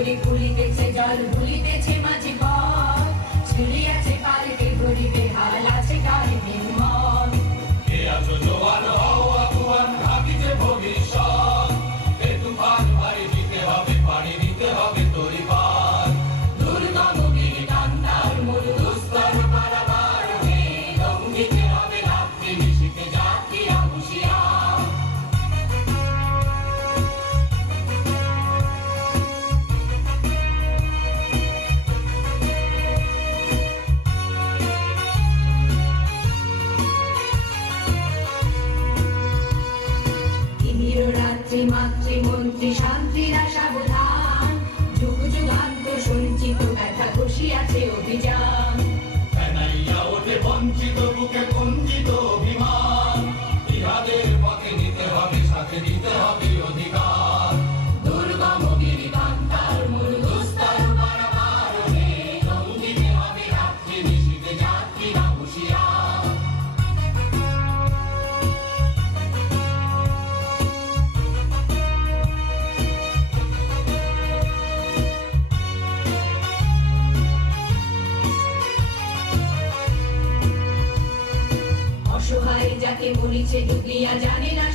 তরি ফুলিতেছে জল ভুলিতেছে মাঝি পথ ছিড়িয়াছে পালকে গরিবে হাল আছে গায়ে নির্মল কে আছো জোয়ান হও আগুয়ান ভাবিতে ভবিষ্যৎ এ তুফান পাড়ি দিতে হবে পাড়ি দিতে হবে তরি পার দুর্গম গিরিকান্তার মরুদুস্তর পারাবার হয়ে লঙ্ঘিতে হবে রাত্রি নিশীথে যাত্রীরা হুঁশিয়ার রাত্রি মাতৃমন্ত্রী শান্তিরা সাবধান যুগ যুগান্ত সঞ্চিত ব্যথা ঘষিয়াছে অভিযান ফেনাইয়া ওঠে বঞ্চিত বুকে কুঞ্চিত অভিমান ইহাদের পথে নিতে হবে সাথে দিতে হবে অধিকার দুর্গম গিরিকান্তার মরুদুস্তর পারাবার হয়ে লঙ্ঘিতে হবে রাত্রি নিশীথে যাত্রীরা হুঁশিয়ার অসহায় যাকে মরিছে ডুবিয়া জানে না